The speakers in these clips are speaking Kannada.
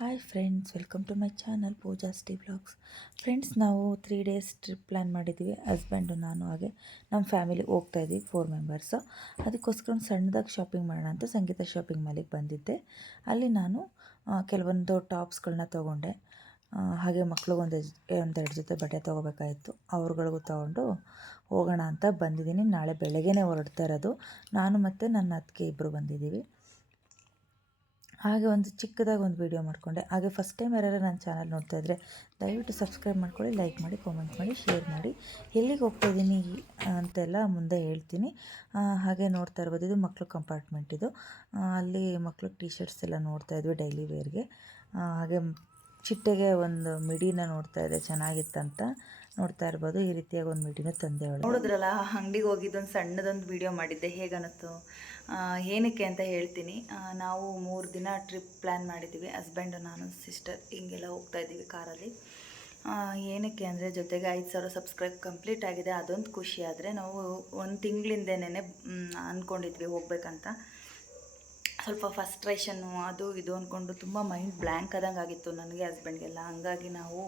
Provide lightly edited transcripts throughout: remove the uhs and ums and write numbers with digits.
Hi friends, welcome to my channel Pooja vlogs. Friends, ನಾವು 3 ಡೇಸ್ ಟ್ರಿಪ್ ಪ್ಲ್ಯಾನ್ ಮಾಡಿದ್ದೀವಿ. ಹಸ್ಬೆಂಡು ನಾನು ಹಾಗೆ ನಮ್ಮ ಫ್ಯಾಮಿಲಿ ಹೋಗ್ತಾ ಇದ್ದೀವಿ, 4 ಮೆಂಬರ್ಸು. ಅದಕ್ಕೋಸ್ಕರ ಒಂದು ಸಣ್ಣದಾಗಿ ಶಾಪಿಂಗ್ ಮಾಡೋಣ ಅಂತ ಸಂಗೀತ ಶಾಪಿಂಗ್ ಮಾಲಿಗೆ ಬಂದಿದ್ದೆ. ಅಲ್ಲಿ ನಾನು ಕೆಲವೊಂದು ಟಾಪ್ಸ್ಗಳನ್ನ ತೊಗೊಂಡೆ. ಹಾಗೆ ಮಕ್ಳಿಗೆ ಒಂದೆರಡು ಜೊತೆ ಬಟ್ಟೆ ತೊಗೋಬೇಕಾಯಿತು. ಅವ್ರುಗಳಿಗೂ ತೊಗೊಂಡು ಹೋಗೋಣ ಅಂತ ಬಂದಿದ್ದೀನಿ. ನಾಳೆ ಬೆಳಗ್ಗೆನೇ ಹೊರಡ್ತಾ ಇರೋದು. ನಾನು ಮತ್ತು ನನ್ನ ಅತ್ತಿಗೆ ಇಬ್ಬರು ಬಂದಿದ್ದೀವಿ. ಹಾಗೆ ಒಂದು ಚಿಕ್ಕದಾಗಿ ಒಂದು ವೀಡಿಯೋ ಮಾಡಿಕೊಂಡೆ. ಹಾಗೆ ಫಸ್ಟ್ ಟೈಮ್ ಯಾರು ನನ್ನ ಚಾನಲ್ ನೋಡ್ತಾ ಇದ್ದರೆ ದಯವಿಟ್ಟು ಸಬ್ಸ್ಕ್ರೈಬ್ ಮಾಡ್ಕೊಳ್ಳಿ, ಲೈಕ್ ಮಾಡಿ, ಕಾಮೆಂಟ್ ಮಾಡಿ, ಶೇರ್ ಮಾಡಿ. ಎಲ್ಲಿಗೆ ಹೋಗ್ತಾಯಿದ್ದೀನಿ ಅಂತೆಲ್ಲ ಮುಂದೆ ಹೇಳ್ತೀನಿ. ಹಾಗೆ ನೋಡ್ತಾ ಇರ್ಬೋದು, ಇದು ಮಕ್ಳು ಕಂಪಾರ್ಟ್ಮೆಂಟ್. ಇದು ಅಲ್ಲಿ ಮಕ್ಳಿಗೆ ಟೀ ಶರ್ಟ್ಸ್ ಎಲ್ಲ ನೋಡ್ತಾ ಇದ್ವಿ ಡೈಲಿ ವೇರ್ಗೆ. ಹಾಗೆ ಚಿಟ್ಟೆಗೆ ಒಂದು ಮಿಡಿನ ನೋಡ್ತಾ ಇದೆ, ಚೆನ್ನಾಗಿತ್ತಂತ. ನೋಡ್ತಾ ಇರ್ಬೋದು, ಈ ರೀತಿಯಾಗಿ ಒಂದು ಮಿಡಿನೂ ತಂದೆ. ನೋಡಿದ್ರಲ್ಲ, ಅಂಗಡಿಗೆ ಹೋಗಿದ್ದೊಂದು ಸಣ್ಣದೊಂದು ವೀಡಿಯೋ ಮಾಡಿದ್ದೆ. ಹೇಗನ್ನಿಸ್ತು, ಏನಕ್ಕೆ ಅಂತ ಹೇಳ್ತೀನಿ. ನಾವು 3 ದಿನ ಟ್ರಿಪ್ ಪ್ಲ್ಯಾನ್ ಮಾಡಿದ್ದೀವಿ. ಹಸ್ಬೆಂಡು, ನಾನು, ಸಿಸ್ಟರ್ ಹಿಂಗೆಲ್ಲ ಹೋಗ್ತಾ ಇದ್ದೀವಿ ಕಾರಲ್ಲಿ. ಏನಕ್ಕೆ ಅಂದರೆ, ಜೊತೆಗೆ 5,000 ಸಬ್ಸ್ಕ್ರೈಬ್ ಕಂಪ್ಲೀಟ್ ಆಗಿದೆ. ಅದೊಂದು ಖುಷಿ. ಆದರೆ ನಾವು 1 ತಿಂಗಳಿಂದನೇ ಅಂದ್ಕೊಂಡಿದ್ವಿ ಹೋಗ್ಬೇಕಂತ. ಸ್ವಲ್ಪ ಫಸ್ಟ್ರೇಷನ್ನು ಅದು ಇದು ಅಂದ್ಕೊಂಡು ತುಂಬ ಮೈಂಡ್ ಬ್ಲ್ಯಾಂಕ್ ಆದಂಗೆ ಆಗಿತ್ತು ನನಗೆ, ಹಸ್ಬೆಂಡ್ಗೆಲ್ಲ. ಹಂಗಾಗಿ ನಾವು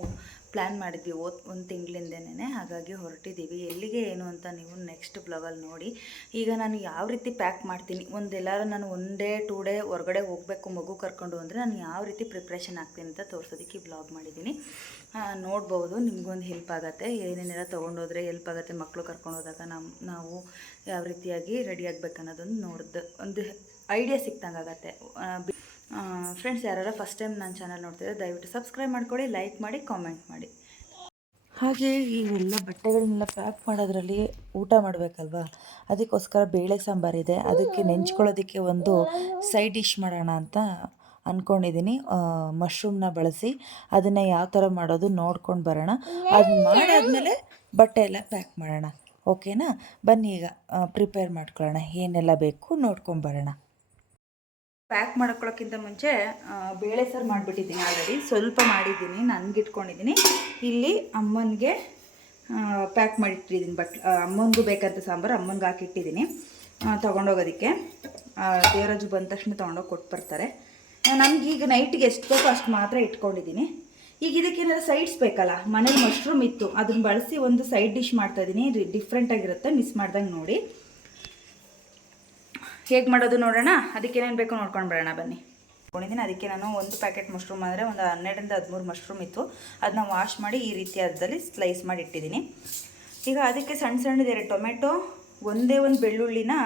ಪ್ಲ್ಯಾನ್ ಮಾಡಿದ್ವಿ 1 ತಿಂಗಳಿಂದನೇ. ಹಾಗಾಗಿ ಹೊರಟಿದ್ದೀವಿ. ಎಲ್ಲಿಗೆ ಏನು ಅಂತ ನೀವು ನೆಕ್ಸ್ಟ್ ಬ್ಲಾಗಲ್ಲಿ ನೋಡಿ. ಈಗ ನಾನು ಯಾವ ರೀತಿ ಪ್ಯಾಕ್ ಮಾಡ್ತೀನಿ, ಎಲ್ಲರೂ ನಾನು 1 ಡೇ 2 ಡೇ ಹೊರಗಡೆ ಹೋಗಬೇಕು ಮಗು ಕರ್ಕೊಂಡು ಅಂದರೆ ನಾನು ಯಾವ ರೀತಿ ಪ್ರಿಪ್ರೇಷನ್ ಆಗ್ತೀನಿ ಅಂತ ತೋರಿಸೋದಕ್ಕೆ ಈ ಬ್ಲಾಗ್ ಮಾಡಿದ್ದೀನಿ. ನೋಡ್ಬೋದು, ನಿಮಗೊಂದು ಹೆಲ್ಪ್ ಆಗುತ್ತೆ. ಏನೇನೆಲ್ಲ ತೊಗೊಂಡೋದ್ರೆ ಹೆಲ್ಪ್ ಆಗುತ್ತೆ. ಮಕ್ಕಳು ಕರ್ಕೊಂಡು ಹೋದಾಗ ನಾವು ಯಾವ ರೀತಿಯಾಗಿ ರೆಡಿ ಆಗಬೇಕು ಅನ್ನೋದೊಂದು ಒಂದು ಐಡಿಯಾ ಸಿಕ್ತಂಗಾಗತ್ತೆ. ಫ್ರೆಂಡ್ಸ್, ಯಾರು ಫಸ್ಟ್ ಟೈಮ್ ನನ್ನ ಚಾನಲ್ ನೋಡ್ತಿದ್ರೆ ದಯವಿಟ್ಟು ಸಬ್ಸ್ಕ್ರೈಬ್ ಮಾಡ್ಕೊಳ್ಳಿ, ಲೈಕ್ ಮಾಡಿ, ಕಾಮೆಂಟ್ ಮಾಡಿ. ಹಾಗೆ ಇವೆಲ್ಲ ಬಟ್ಟೆಗಳನ್ನೆಲ್ಲ ಪ್ಯಾಕ್ ಮಾಡೋದ್ರಲ್ಲಿ ಊಟ ಮಾಡಬೇಕಲ್ವಾ, ಅದಕ್ಕೋಸ್ಕರ ಬೇಳೆ ಸಾಂಬಾರಿದೆ. ಅದಕ್ಕೆ ನೆಂಚ್ಕೊಳ್ಳೋದಕ್ಕೆ ಒಂದು ಸೈಡ್ ಡಿಶ್ ಮಾಡೋಣ ಅಂತ ಅಂದ್ಕೊಂಡಿದ್ದೀನಿ. ಮಶ್ರೂಮ್ನ ಬಳಸಿ ಅದನ್ನು ಯಾವ ಥರ ಮಾಡೋದು ನೋಡ್ಕೊಂಡು ಬರೋಣ. ಅದು ಮಾಡಾದ್ಮೇಲೆ ಬಟ್ಟೆ ಎಲ್ಲ ಪ್ಯಾಕ್ ಮಾಡೋಣ. ಓಕೆನಾ? ಬನ್ನಿ, ಈಗ ಪ್ರಿಪೇರ್ ಮಾಡ್ಕೊಳ್ಳೋಣ. ಏನೆಲ್ಲ ಬೇಕು ನೋಡ್ಕೊಂಬರೋಣ. ಪ್ಯಾಕ್ ಮಾಡ್ಕೊಳ್ಳೋಕ್ಕಿಂತ ಮುಂಚೆ ಬೇಳೆ ಸಾರು ಮಾಡಿಬಿಟ್ಟಿದ್ದೀನಿ. ಆಲ್ರೆಡಿ ಸ್ವಲ್ಪ ಮಾಡಿದ್ದೀನಿ, ನನಗಿಟ್ಕೊಂಡಿದ್ದೀನಿ. ಇಲ್ಲಿ ಅಮ್ಮನಿಗೆ ಪ್ಯಾಕ್ ಮಾಡಿಟ್ಟಿದ್ದೀನಿ. ಅಮ್ಮನಿಗೂ ಬೇಕಂತ ಸಾಂಬಾರು ಅಮ್ಮನಿಗೆ ಹಾಕಿಟ್ಟಿದ್ದೀನಿ ತೊಗೊಂಡೋಗೋದಕ್ಕೆ. ದೇವರಾಜು ಬಂದ ತಕ್ಷಣ ತೊಗೊಂಡೋಗಿ ಕೊಟ್ಟು ಬರ್ತಾರೆ. ನನಗೀಗ ನೈಟಿಗೆ ಎಷ್ಟು ಬೇಕೋ ಅಷ್ಟು ಮಾತ್ರ ಇಟ್ಕೊಂಡಿದ್ದೀನಿ. ಈಗ ಇದಕ್ಕೇನಾದ್ರು ಸೈಡ್ಸ್ ಬೇಕಲ್ಲ, ಮನೇಲಿ ಮಶ್ರೂಮ್ ಇತ್ತು, ಅದನ್ನು ಬಳಸಿ ಒಂದು ಸೈಡ್ ಡಿಶ್ ಮಾಡ್ತಾಯಿದ್ದೀನಿ. ಡಿಫ್ರೆಂಟಾಗಿರುತ್ತೆ, ಮಿಸ್ ಮಾಡ್ದಂಗೆ ನೋಡಿ. ಹೇಗೆ ಮಾಡೋದು ನೋಡೋಣ. ಅದಕ್ಕೇನೇನು ಬೇಕು ನೋಡ್ಕೊಂಡು ಬರೋಣ ಬನ್ನಿ. ಇಟ್ಕೊಂಡಿದ್ದೀನಿ. ಅದಕ್ಕೆ ನಾನು 1 ಪ್ಯಾಕೆಟ್ ಮಶ್ರೂಮ್ ಅಂದರೆ ಒಂದು 12ರಿಂದ 13 ಮಶ್ರೂಮ್ ಇತ್ತು. ಅದನ್ನ ವಾಶ್ ಮಾಡಿ ಈ ರೀತಿಯಾದಲ್ಲಿ ಸ್ಲೈಸ್ ಮಾಡಿ ಇಟ್ಟಿದ್ದೀನಿ. ಈಗ ಅದಕ್ಕೆ ಸಣ್ಣದು 2 ಟೊಮೆಟೊ, ಒಂದೇ ಒಂದು ಬೆಳ್ಳುಳ್ಳಿನ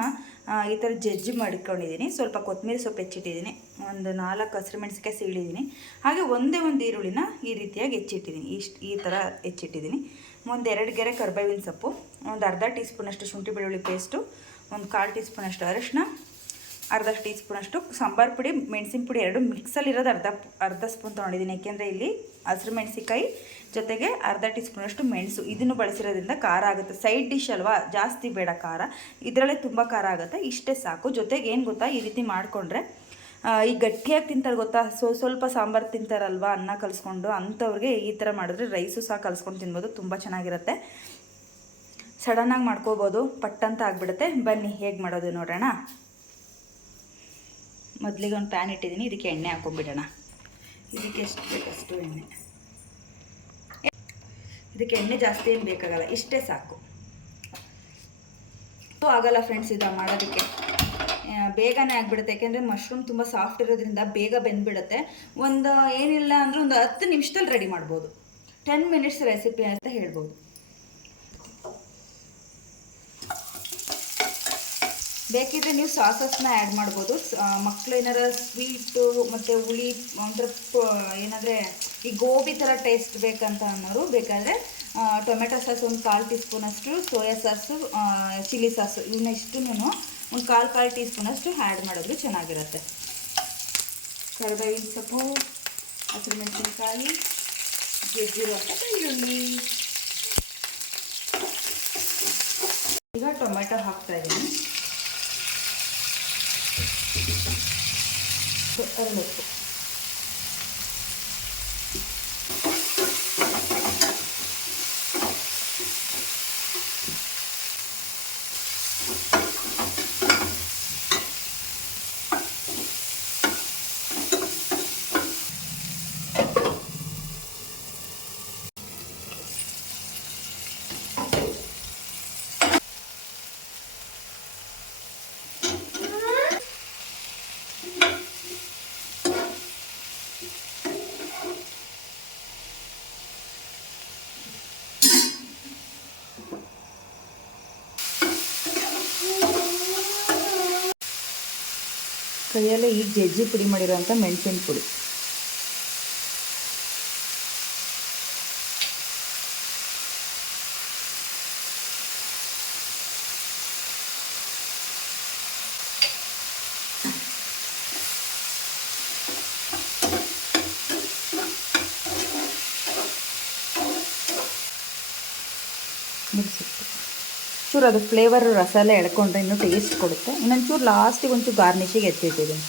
ಈ ಥರ ಜಜ್ಜಿ ಮಾಡಿಕೊಂಡಿದ್ದೀನಿ. ಸ್ವಲ್ಪ ಕೊತ್ತಂಬರಿ ಸೊಪ್ಪು ಹೆಚ್ಚಿಟ್ಟಿದ್ದೀನಿ. ಒಂದು 4 ಹಸಿರುಮೆಣಸಿಕಾಯಿ ಸೀಳಿದ್ದೀನಿ. ಹಾಗೆ ಒಂದೇ ಒಂದು ಈರುಳ್ಳಿನ ಈ ರೀತಿಯಾಗಿ ಹೆಚ್ಚಿಟ್ಟಿದ್ದೀನಿ. ಈ ಥರ ಹೆಚ್ಚಿಟ್ಟಿದ್ದೀನಿ. ಒಂದು 2 ಗೆರೆ ಕರ್ಬೇವಿನ ಸೊಪ್ಪು, ಒಂದು ಅರ್ಧ ಟೀ ಸ್ಪೂನಷ್ಟು ಶುಂಠಿ ಬೆಳ್ಳುಳ್ಳಿ ಪೇಸ್ಟು, ಒಂದು 1/4 ಟೀ ಸ್ಪೂನಷ್ಟು ಅರಿಶಿನ, ಅರ್ಧ ಟೀ ಸ್ಪೂನಷ್ಟು ಸಾಂಬಾರು ಪುಡಿ, ಮೆಣಸಿನ ಪುಡಿ 2 ಮಿಕ್ಸಲ್ಲಿರೋದು ಅರ್ಧ ಸ್ಪೂನ್ ತೊಗೊಂಡಿದ್ದೀನಿ. ಯಾಕೆಂದರೆ ಇಲ್ಲಿ ಹಸಿರು ಮೆಣಸಿಕಾಯಿ ಜೊತೆಗೆ ಅರ್ಧ ಟೀ ಸ್ಪೂನಷ್ಟು ಮೆಣಸು ಇದನ್ನು ಬಳಸಿರೋದ್ರಿಂದ ಖಾರ ಆಗುತ್ತೆ. ಸೈಡ್ ಡಿಶ್ ಅಲ್ವಾ, ಜಾಸ್ತಿ ಬೇಡ ಖಾರ, ಇದರಲ್ಲೇ ತುಂಬ ಖಾರ ಆಗುತ್ತೆ. ಇಷ್ಟೇ ಸಾಕು. ಜೊತೆಗೆ ಏನು ಗೊತ್ತಾ, ಈ ರೀತಿ ಮಾಡಿಕೊಂಡ್ರೆ ಈ ಗಟ್ಟಿಯಾಗಿ ತಿಂತಾರೆ ಗೊತ್ತಾ, ಸ್ವಲ್ಪ ಸಾಂಬಾರು ತಿಂತಾರಲ್ವ ಅನ್ನ ಕಲಿಸ್ಕೊಂಡು, ಅಂಥವ್ರಿಗೆ ಈ ಥರ ಮಾಡಿದ್ರೆ ರೈಸು ಸಹ ಕಲಿಸ್ಕೊಂಡು ತಿನ್ಬೋದು. ತುಂಬ ಚೆನ್ನಾಗಿರುತ್ತೆ. ಸಡನ್ನಾಗಿ ಮಾಡ್ಕೋಬೋದು, ಪಟ್ಟಂತ ಆಗಿಬಿಡುತ್ತೆ. ಬನ್ನಿ ಹೇಗೆ ಮಾಡೋದು ನೋಡೋಣ. ಮೊದಲಿಗೆ ಒಂದು ಪ್ಯಾನ್ ಇಟ್ಟಿದ್ದೀನಿ. ಇದಕ್ಕೆ ಎಣ್ಣೆ ಹಾಕೊಂಡ್ಬಿಡೋಣ. ಇದಕ್ಕೆ ಎಷ್ಟು ಬೇಕಷ್ಟು ಎಣ್ಣೆ. ಇದಕ್ಕೆ ಎಣ್ಣೆ ಜಾಸ್ತಿ ಏನು ಬೇಕಾಗಲ್ಲ, ಇಷ್ಟೇ ಸಾಕು. ಆಗಲ್ಲ ಫ್ರೆಂಡ್ಸ್, ಇದು ಮಾಡೋದಕ್ಕೆ ಬೇಗನೆ ಆಗಿಬಿಡುತ್ತೆ. ಯಾಕೆಂದರೆ ಮಶ್ರೂಮ್ ತುಂಬ ಸಾಫ್ಟ್ ಇರೋದ್ರಿಂದ ಬೇಗ ಬೆಂದ್ಬಿಡುತ್ತೆ. ಏನಿಲ್ಲ ಅಂದರೆ ಒಂದು 10 ನಿಮಿಷದಲ್ಲಿ ರೆಡಿ ಮಾಡ್ಬೋದು. 10 ಮಿನಿಟ್ಸ್ ರೆಸಿಪಿ ಅಂತ ಹೇಳ್ಬೋದು. ಬೇಕಿದ್ರೆ ನೀವು ಸಾಸಸ್ನ ಆ್ಯಡ್ ಮಾಡ್ಬೋದು. ಮಕ್ಕಳು ಏನಾರ ಸ್ವೀಟು ಮತ್ತು ಹುಳಿ ಒಂಥರ ಏನಾದರೆ ಈ ಗೋಬಿ ಥರ ಟೇಸ್ಟ್ ಬೇಕಂತ ಅನ್ನೋರು ಬೇಕಾದರೆ ಟೊಮೆಟೊ ಸಾಸ್ ಒಂದು 1/4 ಟೀ ಸ್ಪೂನಷ್ಟು, ಸೋಯಾ ಸಾಸು, ಚಿಲ್ಲಿ ಸಾಸು ಇವನ್ನೆಷ್ಟು ಒಂದು 1/4 ಟೀ ಸ್ಪೂನಷ್ಟು ಆ್ಯಡ್ ಮಾಡಿದ್ರು ಚೆನ್ನಾಗಿರುತ್ತೆ. ಕರಿಬೇವಿನ ಸೊಪ್ಪು, ಹಸಿರುಮೆಣಸಿನ್ಕಾಯಿ, ಜಜ್ಜಿರುವಂಥ ಈರುಳ್ಳಿ. ಈಗ ಟೊಮೆಟೊ ಹಾಕ್ತಾಯಿದ್ದೀನಿ. ಅರಳಬೇಕು. ಕೈಯಲ್ಲೇ ಈಗ ಜಜ್ಜಿ ಪುಡಿ ಮಾಡಿರೋಂಥ ಮೆಣಸಿನ ಪುಡಿ. ಚೂರು ಅದು ಫ್ಲೇವರ್ ರಸ ಎಲ್ಲ ಎಳ್ಕೊಂಡ್ರೆ ಇನ್ನೂ ಟೇಸ್ಟ್ ಕೊಡುತ್ತೆ. ಇನ್ನೊಂಚೂರು ಲಾಸ್ಟಿಗೆ ಒಂಚೂರು ಗಾರ್ನಿಷಿಗೆ ಎತ್ತಿಟ್ಟಿದ್ದೀನಿ.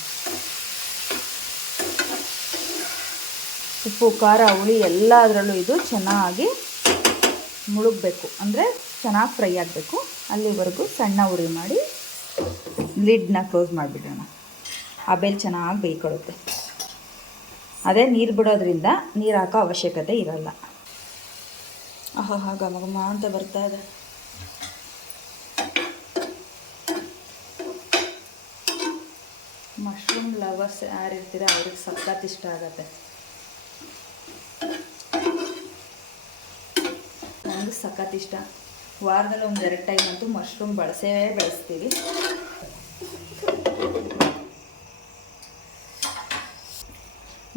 ಉಪ್ಪು ಖಾರ ಹುಳಿ ಎಲ್ಲ ಅದರಲ್ಲೂ ಇದು ಚೆನ್ನಾಗಿ ಮುಳುಗಬೇಕು, ಅಂದರೆ ಚೆನ್ನಾಗಿ ಫ್ರೈ ಆಗಬೇಕು. ಅಲ್ಲಿವರೆಗೂ ಸಣ್ಣ ಉರಿ ಮಾಡಿ ಲಿಡ್ನ ಕ್ಲೋಸ್ ಮಾಡಿಬಿಡೋಣ. ಆ ಬೇಲ್ ಚೆನ್ನಾಗಿ ಬೇಯ್ಕೊಳ್ಳುತ್ತೆ. ಅದೇ ನೀರು ಬಿಡೋದ್ರಿಂದ ನೀರು ಹಾಕೋ ಅವಶ್ಯಕತೆ ಇರಲ್ಲ. ಆಹಾ ಘಮ ಘಮ ಅಂತ ಬರ್ತಾ ಇದೆ. ಮಶ್ರೂಮ್ ಲವರ್ಸ್ ಯಾರಿರ್ತೀರ ಅವ್ರಿಗೆ ಸಖತ್ ಇಷ್ಟ ಆಗುತ್ತೆ. ನನಗೂ ಸಖತ್ ಇಷ್ಟ. ವಾರದಲ್ಲಿ ಒಂದು 2 ಟೈಮ್ ಅಂತೂ ಮಶ್ರೂಮ್ ಬೆಳೆಸ್ತೀವಿ.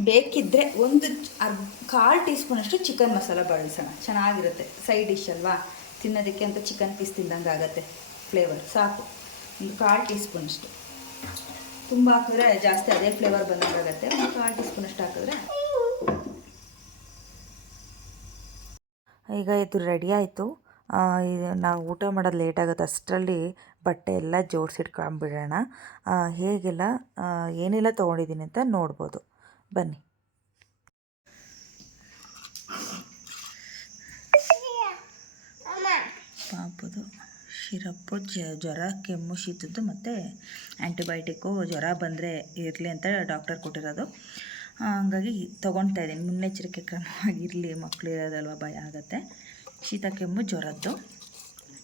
ಬೇಕಿದ್ದರೆ ಒಂದು 1/4 ಟೀ ಸ್ಪೂನಷ್ಟು ಚಿಕನ್ ಮಸಾಲ ಬಳಸೋಣ, ಚೆನ್ನಾಗಿರುತ್ತೆ. ಸೈಡ್ ಡಿಶ್ ಅಲ್ವಾ, ತಿನ್ನೋದಕ್ಕೆ ಅಂತ ಚಿಕನ್ ಪೀಸ್ ತಿಂದಂಗೆ ಆಗುತ್ತೆ. ಫ್ಲೇವರ್ ಸಾಕು, ಒಂದು 1/4 ಟೀ ಸ್ಪೂನಷ್ಟು. ತುಂಬ ಹಾಕಿದ್ರೆ ಜಾಸ್ತಿ ಅದೇ ಫ್ಲೇವರ್ ಬಂದಂಗಾಗತ್ತೆ. ಒಂದು 1/4 ಟೀ ಸ್ಪೂನಷ್ಟು ಹಾಕಿದ್ರೆ. ಈಗ ಇದು ರೆಡಿ ಆಯಿತು. ನಾವು ಊಟ ಮಾಡೋದು ಲೇಟ್ ಆಗುತ್ತೆ. ಅಷ್ಟರಲ್ಲಿ ಬಟ್ಟೆ ಎಲ್ಲ ಜೋಡಿಸಿಟ್ಕೊಂಡ್ಬಿಡೋಣ. ಹೇಗೆಲ್ಲ ಏನೆಲ್ಲ ತೊಗೊಂಡಿದ್ದೀನಿ ಅಂತ ನೋಡ್ಬೋದು, ಬನ್ನಿ. ಪಾಪದು ಶಿರಪ್ಪು, ಜ್ವರ, ಕೆಮ್ಮು, ಶೀತದ್ದು ಮತ್ತು ಆ್ಯಂಟಿಬಯೋಟಿಕ್ಕು. ಜ್ವರ ಬಂದರೆ ಇರಲಿ ಅಂತ ಡಾಕ್ಟರ್ ಕೊಟ್ಟಿರೋದು. ಹಾಗಾಗಿ ತೊಗೊಳ್ತಾ ಇದ್ದೀನಿ. ಮುನ್ನೆಚ್ಚರಿಕೆ ಕ್ರಮವಾಗಿರಲಿ, ಮಕ್ಕಳು ಇರೋದಲ್ವ, ಭಯ ಆಗುತ್ತೆ. ಶೀತ, ಕೆಮ್ಮು, ಜ್ವರದ್ದು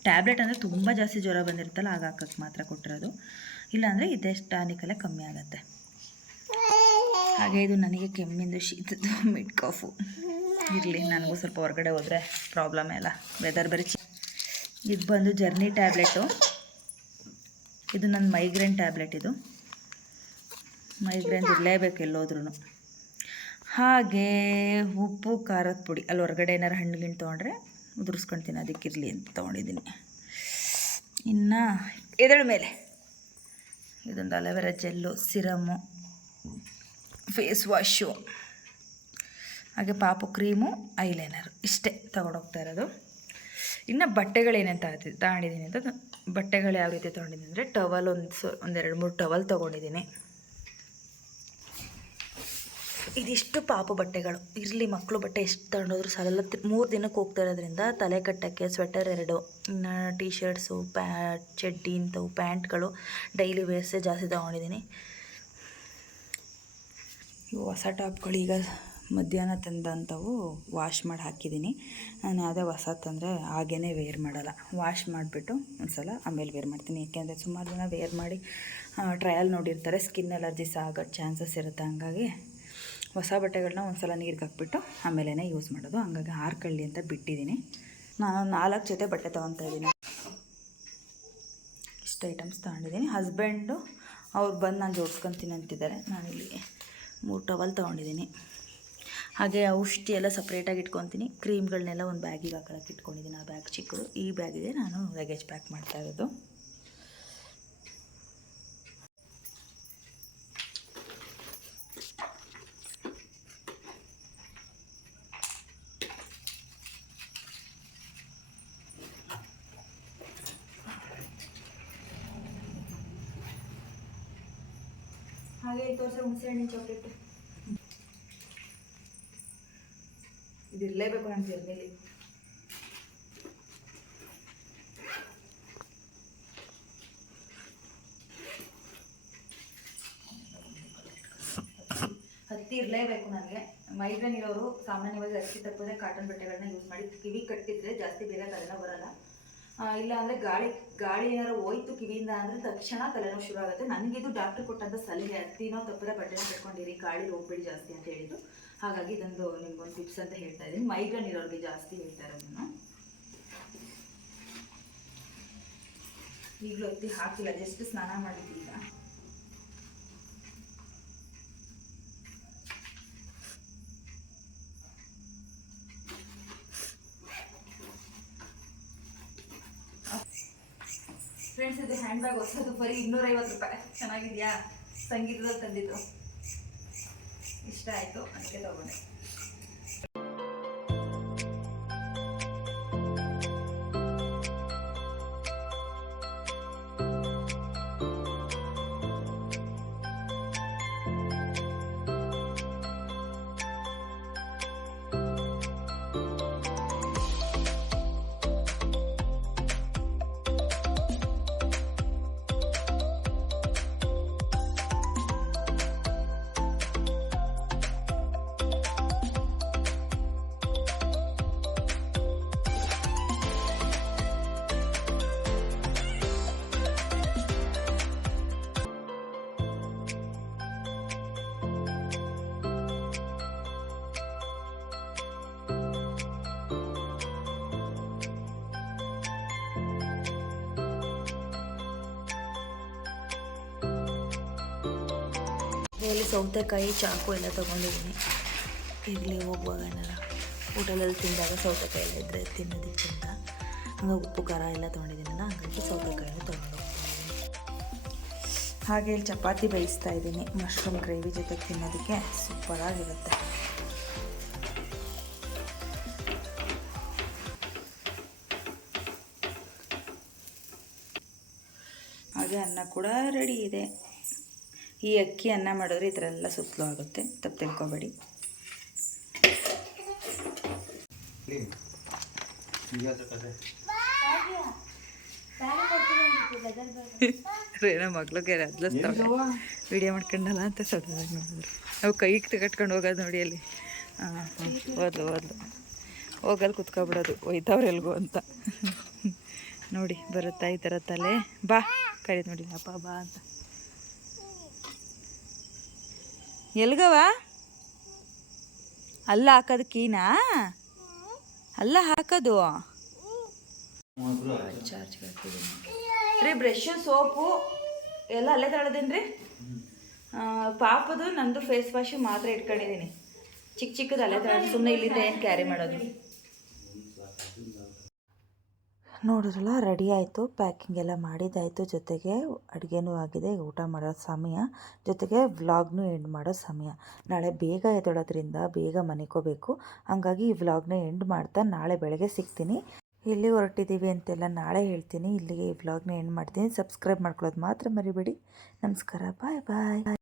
ಟ್ಯಾಬ್ಲೆಟ್ ಅಂದರೆ ತುಂಬ ಜಾಸ್ತಿ ಜ್ವರ ಬಂದಿರುತ್ತಲ್ಲ ಆಗ ಹಾಕೋಕ್ಕೆ ಮಾತ್ರ ಕೊಟ್ಟಿರೋದು. ಇಲ್ಲಾಂದರೆ ಇದೇ ಟಾನಿಕಲ್ಲೇ ಕಮ್ಮಿ ಆಗುತ್ತೆ. ಹಾಗೆ ಇದು ನನಗೆ ಕೆಮ್ಮಿಂದು, ಶೀತದ್ದು, ಮಿಡ್ ಕಾಫು ಇರಲಿ. ನನಗೂ ಸ್ವಲ್ಪ ಹೊರಗಡೆ ಹೋದರೆ ಪ್ರಾಬ್ಲಮ್ ಎಲ್ಲ, ವೆದರ್ ಬೇರೆ ಇದು ಬಂದು ಜರ್ನಿ ಟ್ಯಾಬ್ಲೆಟು. ಇದು ನನ್ನ ಮೈಗ್ರೇನ್ ಟ್ಯಾಬ್ಲೆಟ್. ಇದು ಮೈಗ್ರೇನ್ ಇರಲೇಬೇಕು ಎಲ್ಲೋದ್ರೂ. ಹಾಗೆ ಉಪ್ಪು ಖಾರದ ಪುಡಿ. ಅಲ್ಲಿ ಹೊರಗಡೆ ಏನಾರು ಹಣ್ಣು ಗಿಣ್ಣು ತೊಗೊಂಡ್ರೆ ಉದುರಿಸ್ಕೊಳ್ತೀನಿ, ಅದಕ್ಕಿರಲಿ ಅಂತ ತೊಗೊಂಡಿದ್ದೀನಿ. ಇನ್ನು ಇದರ ಮೇಲೆ ಇದೊಂದು ಅಲೋವೆರಾ ಜೆಲ್ಲು, ಸಿರಮ್ಮು, ಫೇಸ್ ವಾಶು, ಹಾಗೆ ಪಾಪು ಕ್ರೀಮು, ಐಲೈನರು. ಇಷ್ಟೇ ತೊಗೊಂಡೋಗ್ತಾ ಇರೋದು. ಇನ್ನು ಬಟ್ಟೆಗಳೇನೇನು ತಗೊಂಡಿದ್ದೀನಿ ಅಂತ, ಬಟ್ಟೆಗಳು ಯಾವ ರೀತಿ ತೊಗೊಂಡಿದ್ದೀನಿ ಅಂದರೆ, ಟವಲ್ ಒಂದು 2-3 ಟವಲ್ ತೊಗೊಂಡಿದ್ದೀನಿ. ಇದಿಷ್ಟು ಪಾಪು ಬಟ್ಟೆಗಳು ಇರಲಿ. ಮಕ್ಕಳು ಬಟ್ಟೆ ಎಷ್ಟು ತಗೊಂಡೋದ್ರು ಸಾಲಲ್ಲ. 3 ದಿನಕ್ಕೆ ಹೋಗ್ತಾ ಇರೋದ್ರಿಂದ ತಲೆ ಕಟ್ಟೋಕ್ಕೆ ಸ್ವೆಟರ್ 2, ಇನ್ನು ಟೀ ಶರ್ಟ್ಸು, ಚಡ್ಡಿ, ಇಂಥವು ಪ್ಯಾಂಟ್ಗಳು ಡೈಲಿ ವೇರ್ಸೇ ಜಾಸ್ತಿ ತೊಗೊಂಡಿದ್ದೀನಿ. ಇವು ಹೊಸ ಟಾಪ್ಗಳು ಈಗ ಮಧ್ಯಾಹ್ನ ತಂದಂಥವು ವಾಶ್ ಮಾಡಿ ಹಾಕಿದ್ದೀನಿ. ನಾನು ಯಾವುದೇ ಹೊಸ ತಂದರೆ ಹಾಗೇ ವೇರ್ ಮಾಡಲ್ಲ, ವಾಶ್ ಮಾಡಿಬಿಟ್ಟು ಒಂದು ಸಲ ಆಮೇಲೆ ವೇರ್ ಮಾಡ್ತೀನಿ. ಏಕೆಂದರೆ ಸುಮಾರು ಜನ ವೇರ್ ಮಾಡಿ ಟ್ರಯಲ್ ನೋಡಿರ್ತಾರೆ, ಸ್ಕಿನ್ ಅಲರ್ಜಿಸ್ ಆಗೋ ಚಾನ್ಸಸ್ ಇರುತ್ತೆ. ಹಂಗಾಗಿ ಹೊಸ ಬಟ್ಟೆಗಳನ್ನ ಒಂದು ಸಲ ನೀರಿಗೆ ಹಾಕ್ಬಿಟ್ಟು ಆಮೇಲೆ ಯೂಸ್ ಮಾಡೋದು. ಹಂಗಾಗಿ ಹಾರ್ಕೊಳ್ಳಿ ಅಂತ ಬಿಟ್ಟಿದ್ದೀನಿ. ನಾನು 4 ಜೊತೆ ಬಟ್ಟೆ ತೊಗೊತಾ ಇದ್ದೀನಿ. ಇಷ್ಟು ಐಟಮ್ಸ್ ತೊಗೊಂಡಿದ್ದೀನಿ. ಹಸ್ಬೆಂಡು ಅವ್ರು ಬಂದು ನಾನು ಜೋಡಿಸ್ಕೊತೀನಿ ಅಂತಿದ್ದಾರೆ. ನಾನಿಲ್ಲಿ 3 ಟವಲ್ ತೊಗೊಂಡಿದ್ದೀನಿ. ಹಾಗೆ ಔಷಧಿ ಎಲ್ಲ ಸಪ್ರೇಟಾಗಿ ಇಟ್ಕೊತೀನಿ. ಕ್ರೀಮ್ಗಳನ್ನೆಲ್ಲ ಒಂದು ಬ್ಯಾಗಿಗೆ ಹಾಕೊಳ್ಳೋಕೆ ಇಟ್ಕೊಂಡಿದ್ದೀನಿ. ಆ ಬ್ಯಾಗ್ ಚಿಕ್ಕದು. ಈ ಬ್ಯಾಗಿಗೆ ನಾನು ಲಗೇಜ್ ಪ್ಯಾಕ್ ಮಾಡ್ತಾ ಇರೋದು. ಹಾಗೆ ತೋರಿಸಿ ಹುಣಸೆ ಹಣ್ಣಿನ ಚಾಕ್ಲೇಟು ಇದಿರಲೇಬೇಕು ನನ್ನ ಜರ್ನಿಲಿ. ಹತ್ತಿ ಇರಲೇಬೇಕು ನನಗೆ. ಮೈಗ್ರೇನ್ ಇರೋರು ಸಾಮಾನ್ಯವಾಗಿ ಹತ್ತಿ ತಪ್ಪದೆ ಕಾಟನ್ ಬಟ್ಟೆಗಳನ್ನ ಯೂಸ್ ಮಾಡಿ. ಕಿವಿ ಕಟ್ಟಿದ್ರೆ ಜಾಸ್ತಿ ಬೇಗ ತಲೆನೋವು ಬರಲ್ಲ. ಇಲ್ಲ ಅಂದರೆ ಗಾಳಿ ಏನಾರು ಹೋಯ್ತು ಕಿವಿಯಿಂದ ಅಂದರೆ ತಕ್ಷಣ ತಲೆನೋವು ಶುರು ಆಗುತ್ತೆ. ನನಗಿದು ಡಾಕ್ಟ್ರ್ ಕೊಟ್ಟಂಥ ಸಲಹೆ. ಹತ್ತಿನೋ ತಪ್ಪದೆ ಬಟ್ಟೆನ ಕಟ್ಕೊಂಡಿರಿ, ಗಾಳಿ ಹೋಗ್ಬೇಡಿ ಜಾಸ್ತಿ ಅಂತ ಹೇಳಿದ್ದು. ಹಾಗಾಗಿ ಇದೊಂದು ನಿಮ್ಗೊಂದು ಟಿಪ್ಸ್ ಅಂತ ಹೇಳ್ತಾ ಇದ್ದೀನಿ. ಮೈಗ್ರೇನ್ ಇರೋರಿಗೆ ಜಾಸ್ತಿ ಹೇಳ್ತಾ ಇರೋದು ನಾನು. ಈಗಲೂ ಹತ್ತಿ ಹಾಕಿಲ್ಲ, ಜಸ್ಟ್ ಸ್ನಾನ ಮಾಡಿದ್ದೀಗ. ಹ್ಯಾಂಡ್ ಬ್ಯಾಗ್ ಹೊಸದು ಬರೀ 250 ರೂಪಾಯಿ. ಚೆನ್ನಾಗಿದೆಯಾ? ಸಂಗೀತದಲ್ಲಿ ತಂದಿದ್ದು, ಇಷ್ಟ ಆಯಿತು, ಅದಕ್ಕೆ ತಗೊಂಡೆ. ಇಲ್ಲಿ ಸೌತೆಕಾಯಿ, ಚಾಕು ಎಲ್ಲ ತೊಗೊಂಡಿದ್ದೀನಿ. ಇರಲಿ, ಹೋಗುವಾಗ ಏನಾರ ಹೋಟೆಲಲ್ಲಿ ತಿಂದಾಗ ಸೌತೆಕಾಯಿ ಎಲ್ಲ ಇದ್ದರೆ ತಿನ್ನೋದಕ್ಕೆ ಅಂತ. ಹಂಗಾಗಿ ಉಪ್ಪು ಖಾರ ಎಲ್ಲ ತೊಗೊಂಡಿದ್ದೀನಲ್ಲ, ಹಾಗಾಗಿ ಸೌತೆಕಾಯಿನ ತೊಗೊಂಡು ಹೋಗ್ತಾ ಇದ್ದೀನಿ. ಹಾಗೆ ಇಲ್ಲಿ ಚಪಾತಿ ಬೇಯಿಸ್ತಾ ಇದ್ದೀನಿ. ಮಶ್ರೂಮ್ ಗ್ರೇವಿ ಜೊತೆ ತಿನ್ನೋದಕ್ಕೆ ಸೂಪರಾಗಿರುತ್ತೆ. ಹಾಗೆ ಅನ್ನ ಕೂಡ ರೆಡಿ ಇದೆ. ಈ ಅಕ್ಕಿ ಅನ್ನ ಮಾಡಿದ್ರೆ ಈ ಥರ ಎಲ್ಲ ಸುತ್ತಲೂ ಆಗುತ್ತೆ, ತಪ್ಪು ತಿಳ್ಕೊಬೇಡಿ. ರೇಣ ಮಗ್ಳಿಗೆ ಅದ್ಲಸ್ತಾವೆ ವಿಡಿಯೋ ಮಾಡ್ಕೊಂಡಲ್ಲ ಅಂತ ಸಡನ್ನಾಗಿ ನೋಡಿದ್ರು. ನಾವು ಕೈ ಕಟ್ಕೊಂಡು ಹೋಗೋದು ನೋಡಿ ಅಲ್ಲಿ. ಓದ್ಲು ಹೋಗಲ್ಲಿ ಕುತ್ಕೊಬಿಡೋದು, ಒಯ್ತವ್ರು ಎಲ್ಗೋ ಅಂತ. ನೋಡಿ ಬರುತ್ತಾ ಈ ಥರ ತಲೆ. ಬಾ ಕರೀದು ನೋಡಿ, ಅಪ್ಪ ಬಾ ಅಂತ. ಎಲ್ಗವ ಅಲ್ಲ ಹಾಕೋದು ಕೀನಾ? ಅಲ್ಲ ಹಾಕೋದು ಚಾರ್ಜ್ ಹಾಕಿದ್ದೀನಿ ರೀ. ಬ್ರಷು, ಸೋಪು ಎಲ್ಲ ಅಲ್ಲೇ ತಗೊಳ್ಳೋದೇನು ರೀ? ಪಾಪದು ನಂದು ಫೇಸ್ ವಾಶು ಮಾತ್ರ ಇಟ್ಕೊಂಡಿದ್ದೀನಿ. ಚಿಕ್ಕದು ಅಲ್ಲೇ ತಗೊಳ್ಳೋದು, ಸುಮ್ಮನೆ ಇಲ್ಲಿಂದ ಏನು ಕ್ಯಾರಿ ಮಾಡೋದು. ನೋಡಿದ್ರಲ್ಲ, ರೆಡಿ ಆಯಿತು, ಪ್ಯಾಕಿಂಗ್ ಎಲ್ಲ ಮಾಡಿದ್ದಾಯಿತು, ಜೊತೆಗೆ ಅಡುಗೆನೂ ಆಗಿದೆ. ಊಟ ಮಾಡೋ ಸಮಯ, ಜೊತೆಗೆ ವ್ಲಾಗ್ನೂ ಎಂಡ್ ಮಾಡೋ ಸಮಯ. ನಾಳೆ ಬೇಗ ಎದ್ದೊಳೋದ್ರಿಂದ ಬೇಗ ಮನೆಗೋಬೇಕು. ಹಾಗಾಗಿ ಈ ವ್ಲಾಗ್ನ ಎಂಡ್ ಮಾಡ್ತಾ ನಾಳೆ ಬೆಳಗ್ಗೆ ಸಿಗ್ತೀನಿ. ಇಲ್ಲಿ ಹೊರಟಿದ್ದೀವಿ ಅಂತೆಲ್ಲ ನಾಳೆ ಹೇಳ್ತೀನಿ. ಇಲ್ಲಿಗೆ ಈ ವ್ಲಾಗ್ನ ಎಂಡ್ ಮಾಡ್ತೀನಿ. ಸಬ್ಸ್ಕ್ರೈಬ್ ಮಾಡ್ಕೊಳ್ಳೋದು ಮಾತ್ರ ಮರಿಬೇಡಿ. ನಮಸ್ಕಾರ, ಬಾಯ್ ಬಾಯ್.